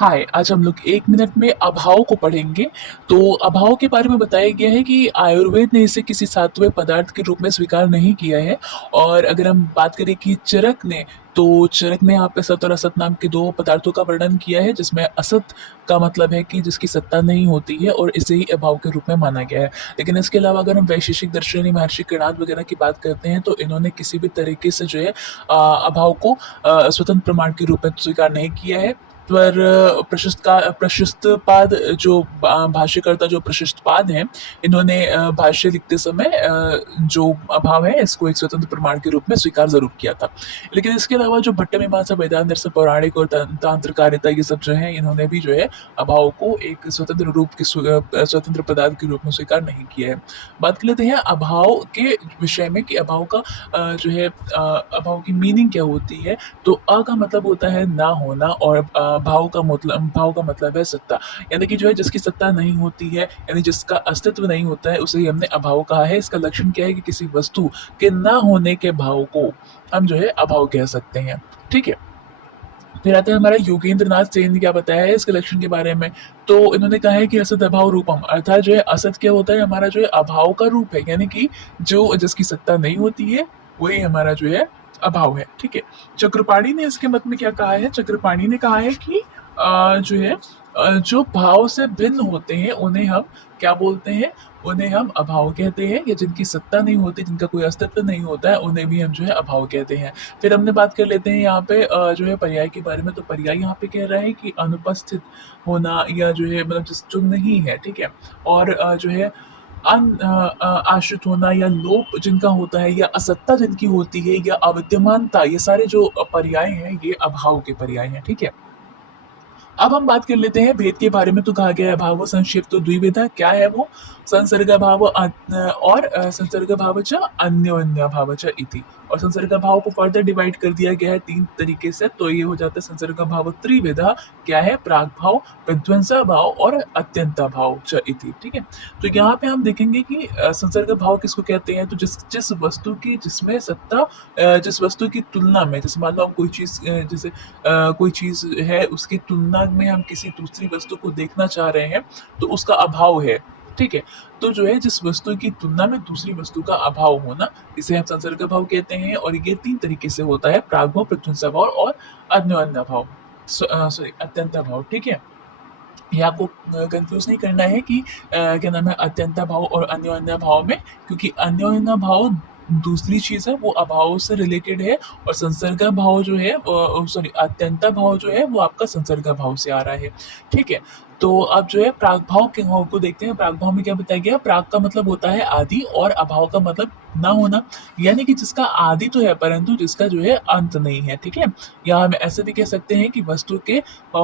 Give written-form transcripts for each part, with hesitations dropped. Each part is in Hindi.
हाय, आज हम लोग 1 मिनट में अभाव को पढ़ेंगे। तो अभाव के बारे में बताया गया है कि आयुर्वेद ने इसे किसी सातवें पदार्थ के रूप में स्वीकार नहीं किया है। और अगर हम बात करें कि चरक ने यहाँ पे सत और असत नाम के 2 पदार्थों का वर्णन किया है, जिसमें असत का मतलब है कि जिसकी सत्ता नहीं होती है और इसे ही अभाव के रूप में माना गया है। लेकिन इसके अलावा अगर हम वैशेषिक दर्शनी महर्षि किणाद वगैरह की बात करते हैं, तो इन्होंने किसी भी तरीके से जो है अभाव को स्वतंत्र प्रमाण के रूप में स्वीकार नहीं किया है। पर प्रशस्तपाद जो भाष्यकर्ता जो प्रशस्तपाद हैं, इन्होंने भाष्य लिखते समय जो अभाव है इसको एक स्वतंत्र प्रमाण के रूप में स्वीकार जरूर किया था। लेकिन इसके अलावा जो भट्ट मीमांसा वेदांत दर्शन पौराणिक और तांत्रकारिता ये सब जो है, इन्होंने भी जो है अभाव को एक स्वतंत्र रूप के स्वतंत्र पदार्थ के रूप में स्वीकार नहीं किया है। बात कर लेते हैं अभाव के विषय में कि अभाव का जो है अभाव की मीनिंग क्या होती है। तो अ का मतलब होता है ना होना और भाव का मतलब है सत्ता। यानी कि जो है जिसकी सत्ता नहीं होती है, यानी जिसका अस्तित्व नहीं होता है, उसे ही हमने अभाव कहा है। इसका लक्षण क्या है कि किसी वस्तु के ना होने के भाव को हम जो है अभाव कह सकते हैं। ठीक है। फिर आता है हमारा योगेंद्र नाथ सेन ने क्या बताया है इसके लक्षण के बारे में। तो इन्होंने कहा है कि असत अभाव रूपम, अर्थात जो है असत क्या होता है, हमारा जो है अभाव का रूप है। यानी कि जो जिसकी सत्ता नहीं होती है वही हमारा जो है अभाव है। ठीक है। चक्रपाणी ने इसके मत में क्या कहा है, चक्रपाणी ने कहा है कि जो है जो भाव से भिन्न होते हैं उन्हें हम क्या बोलते हैं, उन्हें हम अभाव कहते हैं। या जिनकी सत्ता नहीं होती, जिनका कोई अस्तित्व नहीं होता है, उन्हें भी हम जो है अभाव कहते हैं। फिर हमने बात कर लेते हैं यहाँ पे जो है पर्याय के बारे में। तो पर्याय यहाँ पे कह रहा है कि अनुपस्थित होना या जो है मतलब जो नहीं है। ठीक है। और जो है आश्रित होना या लोप जिनका होता है या असत्ता जिनकी होती है या अविद्यमानता, ये सारे जो पर्याय हैं ये अभाव के पर्याय हैं। ठीक है। अब हम बात कर लेते हैं भेद के बारे में। तो कहा गया है भाव संक्षिप्त द्विविधा, क्या है वो, संसर्ग भाव और संसर्ग भाव च अन्योन्य भाव च इति। और संसर्ग भाव को फर्दर डिवाइड कर दिया गया है 3 तरीके से। तो ये हो जाता है संसर्ग भाव त्रिविधा, क्या है, प्राग भाव, विध्वंसा भाव और अत्यंता भाव च इति। ठीक है। तो यहाँ पे हम देखेंगे कि संसर्ग भाव किसको कहते हैं। तो जिस जिस वस्तु की जिसमें सत्ता जिस वस्तु की तुलना में, जैसे मान लो हम कोई चीज जैसे कोई चीज है उसकी तुलना में हम किसी दूसरी वस्तु को देखना चाह रहे हैं, तो उसका अभाव है। ठीक है। तो जो है जिस वस्तु की तुलना में दूसरी वस्तु का अभाव होना, इसे हम संसर्ग भाव कहते हैं। और ये 3 तरीके से होता है, प्रागभाव, प्रध्वंसा भाव और अन्योन्य भाव, सॉरी अत्यंता भाव। ठीक है। ये आपको कंफ्यूज नहीं करना है कि क्या नाम है अत्यंता भाव और अन्योन्य भाव में, क्योंकि अन्योन्य भाव दूसरी चीज है, वो अभाव से रिलेटेड है। और संसर्ग भाव जो है, सॉरी अत्यंता भाव जो है वो आपका संसर्ग भाव से आ रहा है। ठीक है। तो अब जो है प्राग भाव के भाव को देखते हैं। प्राग भाव में क्या बताया गया, प्राग का मतलब होता है आदि और अभाव का मतलब ना होना। यानी कि जिसका आदि तो है परंतु जिसका जो है अंत नहीं है। ठीक है। या हम ऐसे भी कह सकते हैं कि वस्तु के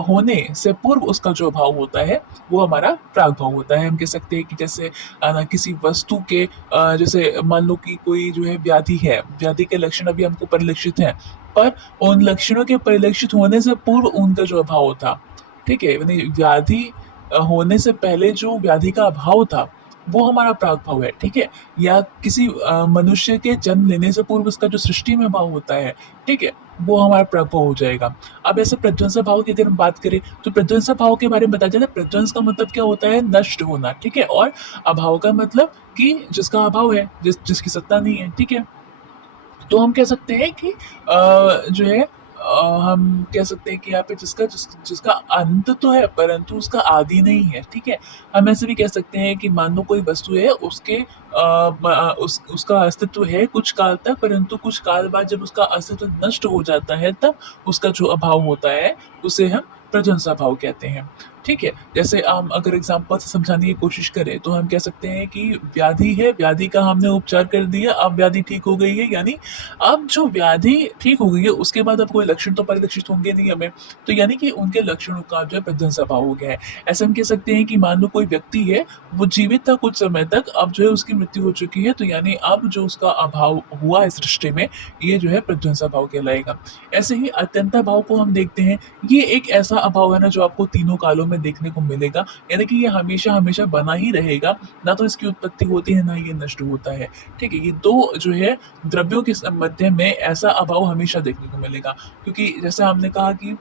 होने से पूर्व उसका जो भाव होता है वो हमारा प्राग भाव होता है। हम कह सकते हैं कि जैसे किसी वस्तु के जैसे मान लो कि कोई जो है व्याधि है, व्याधि के लक्षण अभी हमको परिलक्षित हैं, पर उन लक्षणों के परिलक्षित होने से पूर्व उनका जो अभाव था। ठीक है। यानी व्याधि होने से पहले जो व्याधि का अभाव था वो हमारा प्राग भाव है। ठीक है। या किसी मनुष्य के जन्म लेने से पूर्व उसका जो सृष्टि में भाव होता है, ठीक है, वो हमारा प्राग भाव हो जाएगा। अब ऐसे प्रध्वंसा भाव की अगर हम बात करें, तो प्रध्वंसा भाव के बारे में बताया जाता है। प्रध्वंस का मतलब क्या होता है, नष्ट होना। ठीक है। और अभाव का मतलब कि जिसका अभाव है, जिसकी सत्ता नहीं है। ठीक है। तो हम कह सकते हैं कि जो है हम कह सकते हैं कि यहाँ पे जिसका अंत तो है परंतु उसका आदि नहीं है। ठीक है। हम ऐसे भी कह सकते हैं कि मान लो कोई वस्तु है, उसका अस्तित्व है कुछ काल तक, परंतु कुछ काल बाद जब उसका अस्तित्व नष्ट हो जाता है तब उसका जो अभाव होता है उसे हम प्रध्वंसा भाव कहते हैं। ठीक है। जैसे हम अगर एग्जाम्पल से समझाने की कोशिश करें तो हम कह सकते हैं कि व्याधि है, व्याधि का हमने उपचार कर दिया, अब व्याधि ठीक हो गई है। यानी अब जो व्याधि ठीक हो गई है उसके बाद अब कोई लक्षण तो परिलक्षित होंगे नहीं हमें, तो यानी कि उनके लक्षणों का जो है प्रध्वंसा भाव हो गया है। ऐसे हम कह सकते हैं कि मान लो कोई व्यक्ति है, वो जीवित था कुछ समय तक, अब जो है उसकी मृत्यु हो चुकी है, तो यानी अब जो उसका अभाव हुआ है सृष्टि में, ये जो है प्रध्वंसा भाव कहलाएगा। ऐसे ही अत्यंता भाव को हम देखते हैं। ये एक ऐसा अभाव है ना जो आपको तीनों कालों में देखने को मिलेगा। यानी कि ये हमेशा हमेशा बना ही रहेगा, ना तो इसकी उत्पत्ति होती है ना ये नष्ट होता है। ठीक है। ये दो जो है द्रव्यों के मध्य में ऐसा अभाव हमेशा देखने को मिलेगा। क्योंकि जैसे हमने कहा कि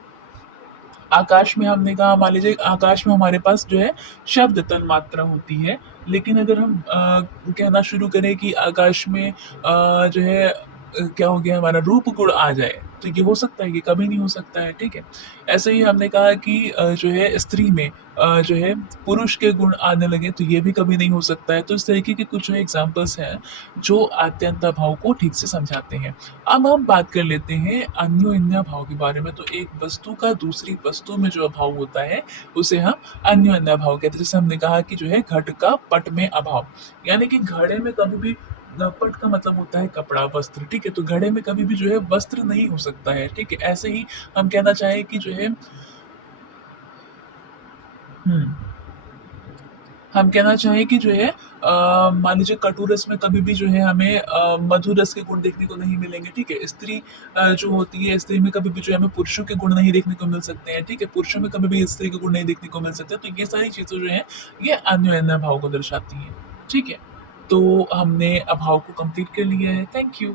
आकाश में हमने कहा, मान लीजिए आकाश में हमारे पास जो है शब्द तन्मात्रा होती है, लेकिन अगर हम कहना शुरू करें कि आकाश में जो है क्या हो गया, हमारा रूप गुण आ जाए, तो ये हो सकता है? ये कभी नहीं हो सकता है, ठीक है। ऐसे ही हमने कहा कि जो है स्त्री में जो है पुरुष के गुण आने लगे, तो ये भी कभी नहीं हो सकता है। तो इस तरीके के कुछ एग्जाम्पल्स हैं जो आद्यंता भाव को ठीक से समझाते हैं। अब हम बात कर लेते हैं अन्योन्या भाव के बारे में। तो एक वस्तु का दूसरी वस्तु में जो अभाव होता है, उसे हम अन्योन्या भाव कहते हैं। जैसे हमने कहा कि जो है घट का पट में अभाव, यानी कि घड़े में कभी भी पट का मतलब होता है कपड़ा, वस्त्र, ठीक है। तो घड़े में कभी भी जो है वस्त्र नहीं हो सकता है, ठीक है। ऐसे ही हम कहना चाहें कि जो है हम्म हम कहना चाहें कि जो है मान लीजिए कटुरस में कभी भी जो है हमें मधुर रस के गुण देखने को नहीं मिलेंगे, ठीक है। स्त्री जो होती है, स्त्री में कभी भी जो है हमें पुरुषों के गुण नहीं देखने को मिल सकते हैं, ठीक है। पुरुषों में कभी भी स्त्री के गुण नहीं देखने को मिल सकते। तो ये सारी चीजें जो है ये अन्योन्या भाव को दर्शाती हैं, ठीक है। तो हमने अभाव को कंप्लीट कर लिया है। Thank you.